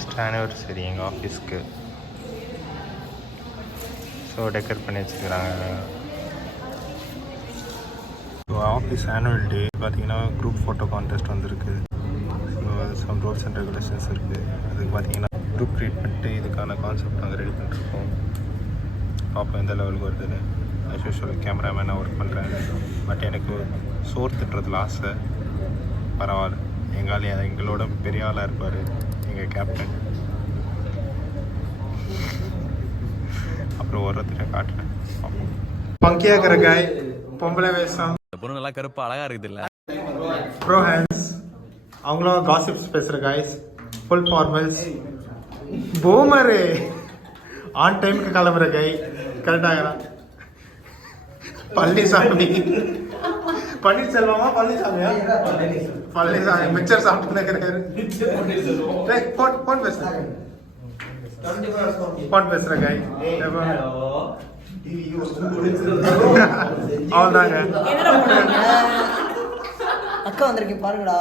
First anniversary எங்கள் ஆஃபீஸ்க்கு. So decorate பண்ணி வச்சுருக்கிறாங்க. ஸோ ஆஃபீஸ் ஆனுவல் டே பார்த்தீங்கன்னா குரூப் ஃபோட்டோ கான்டெஸ்ட் வந்துருக்கு. So some rules and regulations இருக்குது. அதுக்கு பார்த்தீங்கன்னா குரூப் க்ரியேட் பண்ணிட்டு இதுக்கான கான்செப்ட் நாங்கள் ரெடி பண்ணிட்டுருக்கோம். பார்ப்போம் எந்த லெவலுக்கு வருதுன்னு. ஆஸ் யூஷுவல் கேமராமேனாக ஒர்க் பண்ணுறேன். பட் எனக்கு சோறு திட்டுறதுல ஆசை. பரவாயில்ல, எங்களோட பெரிய ஆளாக இருப்பார் எங்கள் கேப்டன். அப்புறம் ஒருத்தரை காட்டுறேன். பங்கியாக இருக்கிற காய் பொம்பளை வேஷம். பொண்ணு நல்லா கருப்பு அழகா இருக்குது இல்ல? ப்ரோ ஹேண்ட்ஸ் அவங்களும் காசிப்ஸ் பேசுகிற guys. Full formals. Boomer on டைமுக்கு கிளம்புற கை கரெக்டாக. பழனிசாமி பன்னீர்செல்வமா பழனிசாமியா? பழனிசாமி மிச்சர் சாப்பிட்டு போன் பேசுறேன். போன் பேசுற கை அவ்வளோதாங்க. அக்கா வந்திருக்கேன் பாருங்கடா.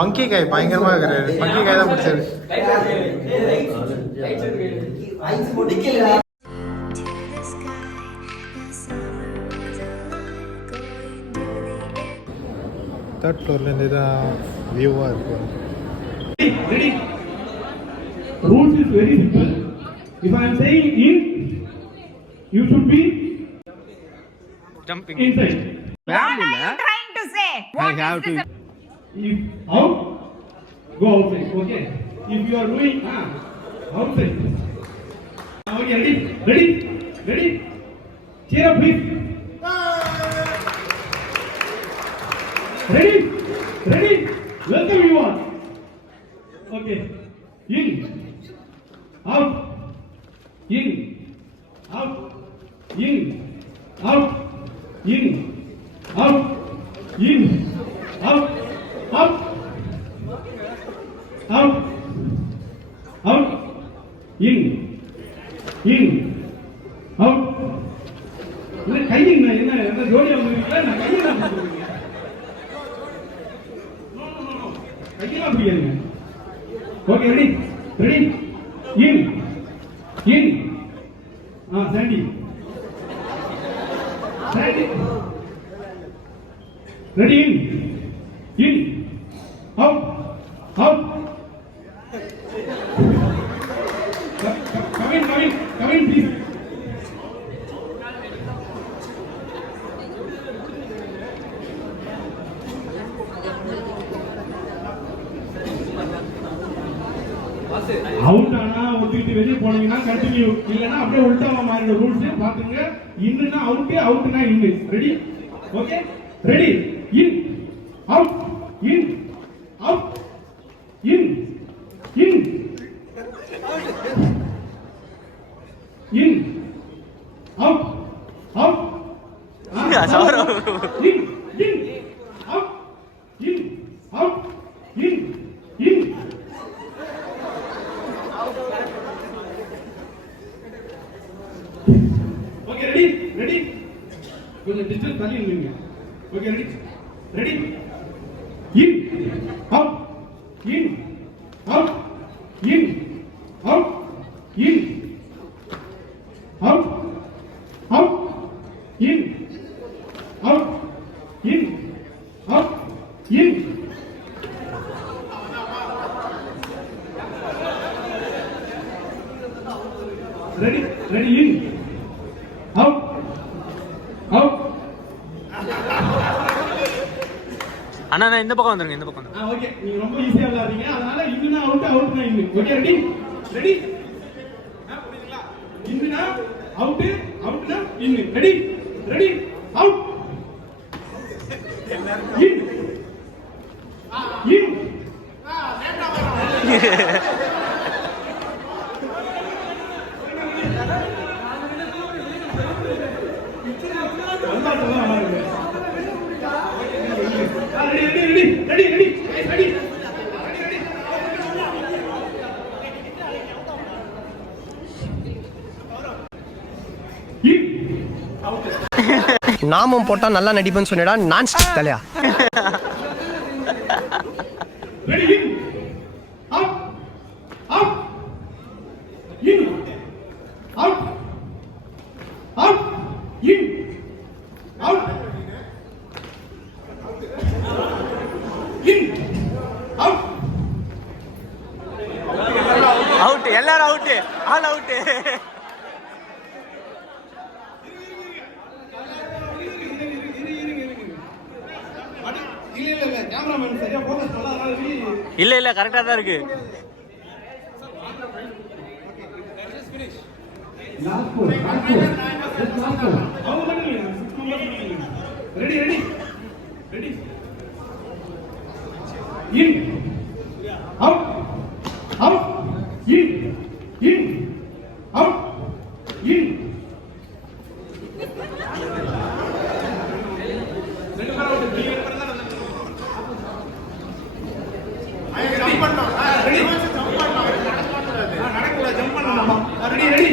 பங்கி காய் பயங்கரமா இருக்கிறாரு. பங்கி காய் தான் பிடிச்சாரு. தேர்ட் ஃப்ளோர்லேருந்து தான் வியூவாக இருக்கும். Rules is very simple. If I am saying in, you should be jumping inside. What are you trying to say? What is this? If out, go outside. Okay. If you are doing outside. Okay, ready. Cheer up, please. Ready. Welcome you all. Okay. In, out, in, out, in, out, in, out, in, out, out, out, out, in, out. என்ன கையிங்க என்ன ஜோடியா வந்துருக்கீங்களா? நான் கையெல்லாம் வந்துருக்கீங்க. கையெல்லாம் பிடிக்காதுங்க. Okay, ready, in, Sandy, ready, in, out, come in, please. Out ஆனா ஒத்துக்கிட்டு வெளியே போனீங்கன்னா கண்டினியூ, இல்லைன்னா அப்படியே உள்டாவா மாறிடும் ரூல்ஸ். பாத்துங்க. இன்னுனா அவுட்னா இன்னு. ரெடி? ஓகே. ரெடி, இன், அவுட், இன், அவுட், இன், இன், இன், அவுட், அவுட், இன், இன், அவுட், இன், அவுட், இன், இன். Okay, ready? கொஞ்சம் டிஸ்டன்ஸ் தள்ளி நில்லுங்க. Okay, ready? In, out, in, out, in, out, in, out, out, in, out, in, out, in. Ready, in, out, out. அண்ணா இந்த பக்கம் வந்துருங்க, இந்த பக்கம். Okay, நீங்க ரொம்ப ஈஸியா விளையாடுறீங்க. அதனால இன்னுனா அவுட்னா இன்னு. Okay, ready? புரியுதுங்களா? இன்னுனா அவுட்னா இன்னு. ரெடி, அவுட், இன், இன். லேட்டா வர. Ready. நாமம் போட்டா நல்லா நடிப்பேன்னு சொன்னடா non stick Thalaiya. Ready in out out in out out in out in out. Out, எல்லாரும் அவுட், ஆல் அவுட். இல்ல கேமராமேன் சரியா ஃபோக்கஸ் பண்ணாதனால இல்ல கரெக்டா தான் இருக்கு. Ready ready ready in out out in in out in. Ready ready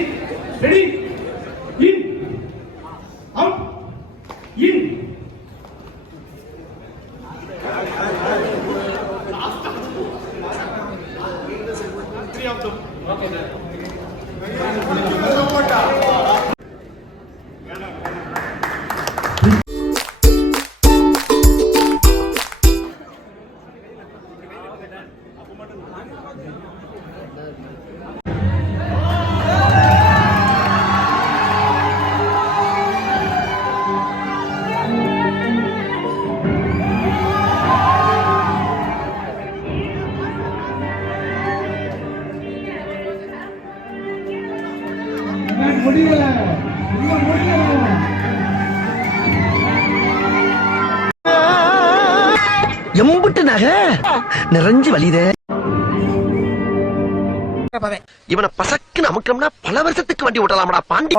ready in out in. எம்புட்டு நகை நிறைஞ்சு வலிதே. இவனை பசக்குன்னு அமுக்கம்னா பல வருஷத்துக்கு வண்டி ஓட்டலாமடா பாண்டி.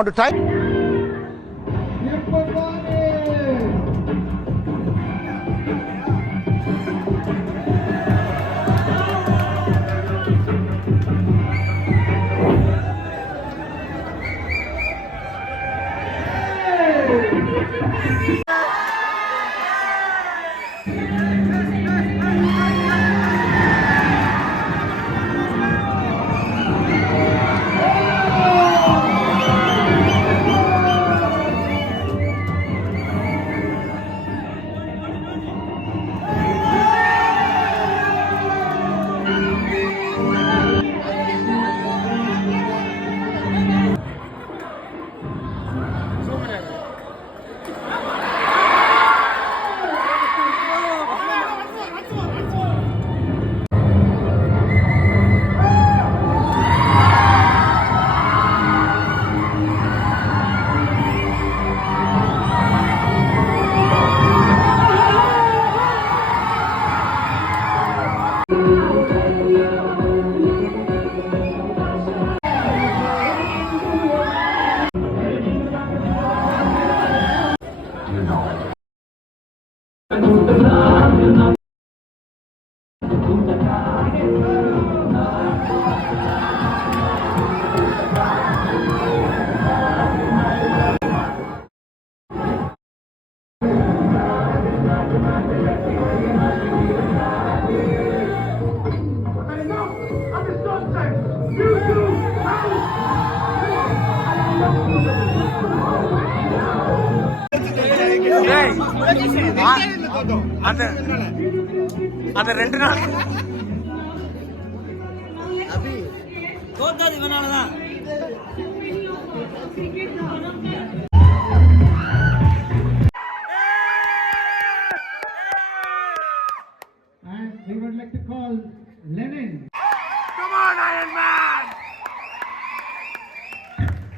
அந்த 2 நாள் தோத்தாது இவனாலதான். And we would like to call Lenin. Come on, Iron Man!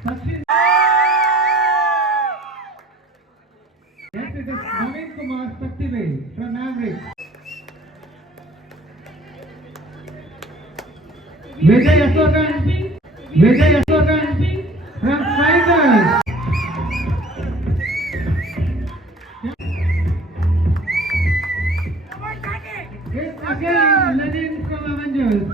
Sachin. Yes, it is Naveen Kumar Saktive from Maverick. Vijay Asokan from Fighters. It's again Lenin from Avengers.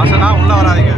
Asana உள்ள வராதீங்க.